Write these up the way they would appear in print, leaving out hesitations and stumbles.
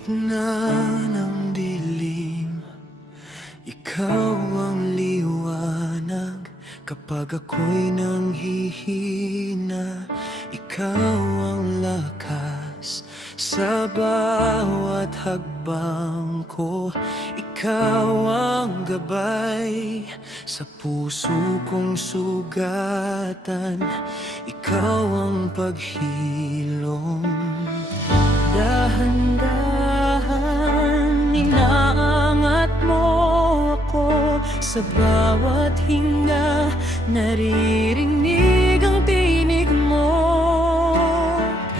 gitna ng dilim, ikaw ang liwanag. Kapag ako'y nanghihina, ikaw ang lakas. Sa bawat hakbang ko, ikaw ang gabay. Sa puso kong sugatan, ikaw ang paghilom. Dahan-dahan inaangat mo ako. Sa bawat hinga, naririnig ang tinig mo.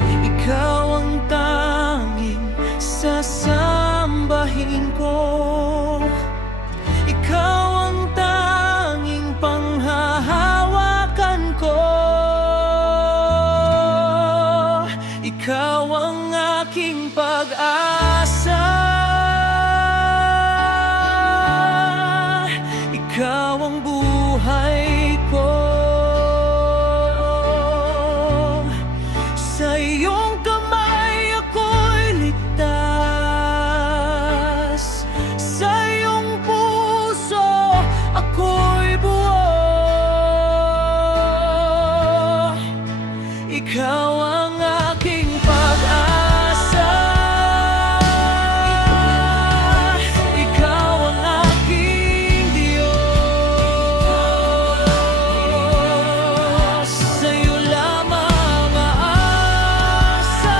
Ikaw ang tanging sasambahin ko. Ikaw ang tanging panghahawakan ko. Ikaw ang aking pag-asa. Ikaw ang buhay ko. Sa iyong kamay ako'y ligtas. Sa iyong puso ako'y buo. Ikaw ang aking pag-asa. Ikaw ang aking Diyos. Sa'yo lamang aasa.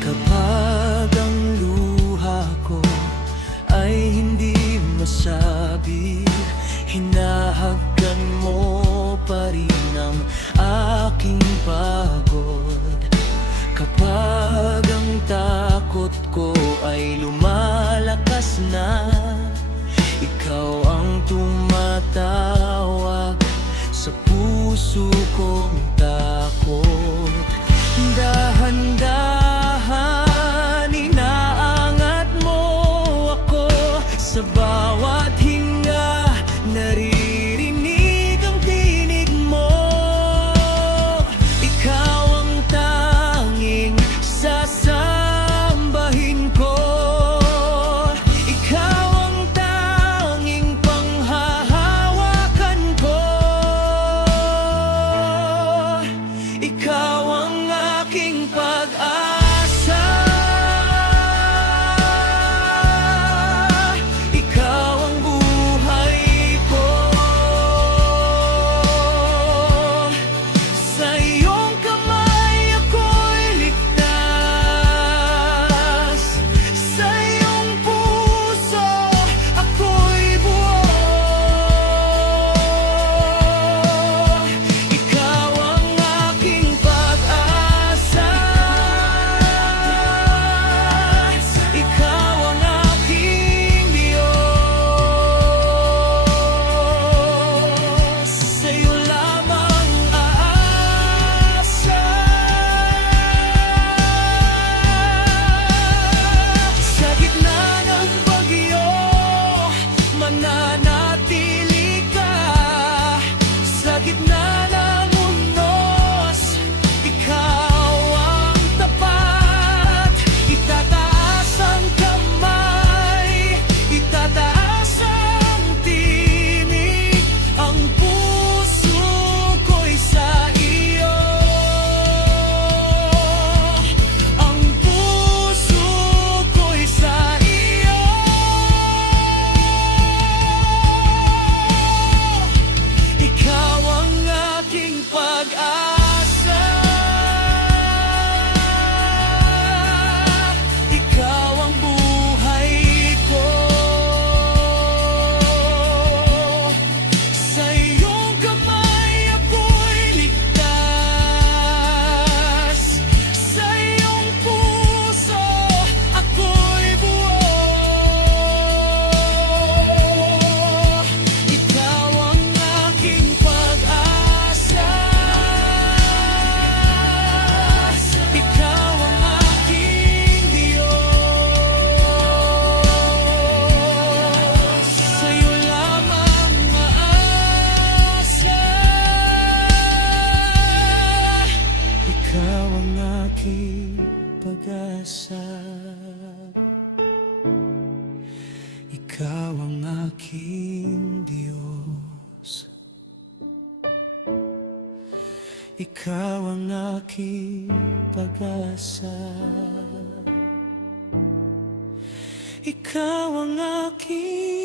Kapag ang luha ko ay hindi masabi, hinahagkan mo pa rin ang aking pagod. Kapag ang takot ko ay lumalakas na, ikaw ang tumatawag sa puso kong takot. Dahan-dahan inaangat mo ako. Sa bawat hinga, naririnig ang tinig mo. Ikaw ang tanging sasambahin ko. Ikaw ang tanging panghahawakan ko. Ikaw ang aking pag-asa. Ikaw ang buhay ko. Sa iyong kamay ako'y ligtas. Sa iyong puso ako'y buo. Ikaw ang aking pag-asa. Ikaw ang aking Diyos. Sa'yo lamang aasa. Sa gitna ng bagyo, mananatili ka. Sa gitna ng unos, ikaw ang tapat. Itataas ang kamay, itataas ang tinig. Ang puso ko'y sa iyo. Ang puso ko'y sa iyo. Ikaw ang aking pag-asa. Ikaw ang buhay ko. Sa iyong kamay ako'y ligtas. Sa iyong puso ako'y buo. Ikaw ang aking pag-asa. aking pag-asa. Ikaw ang aking Diyos. Ikaw ang aking pag-asa. Ikaw ang aking